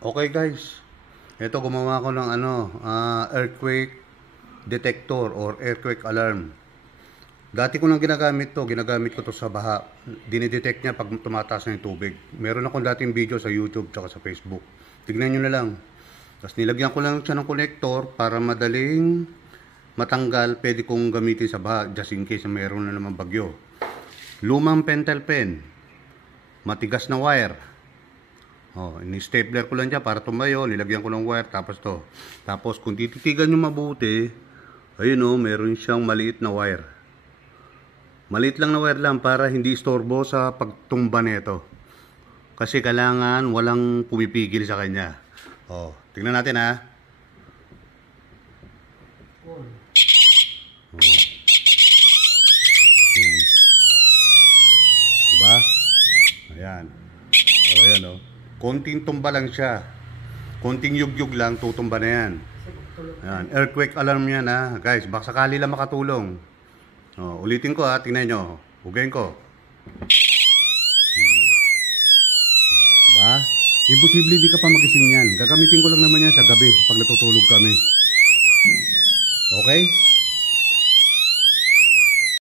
Okay guys, ito gumawa ko ng earthquake detector or earthquake alarm. Dati ko nang ginagamit ko to sa baha. Dinidetect niya pag tumataas na yung tubig. Meron akong dating video sa YouTube tsaka sa Facebook. Tignan nyo na lang. Tapos nilagyan ko lang siya ng connector para madaling matanggal. Pwede kong gamitin sa baha just in case na meron na naman bagyo. Lumang pentel pen. Matigas na wire. Ini-stapler ko lang dyan para tumayo. Nilagyan ko ng wire. Tapos to. Tapos kung tititigan nyo mabuti, ayun meron siyang maliit na wire. Maliit lang na wire lang para hindi istorbo sa pagtumba nito. Kasi kailangan walang pumipigil sa kanya. Tingnan natin ha. Diba? Ayan. Ayan konting tumba lang siya. Konting yugyug lang, tutumba na yan. Ayan. Earthquake alarm yan ha. Guys, baka sakali lang makatulong. Ulitin ko ha, tingnan nyo. Hugayin ko. Diba? Imposible di ka pa magising yan. Gagamitin ko lang naman yan sa gabi pag natutulog kami. Okay?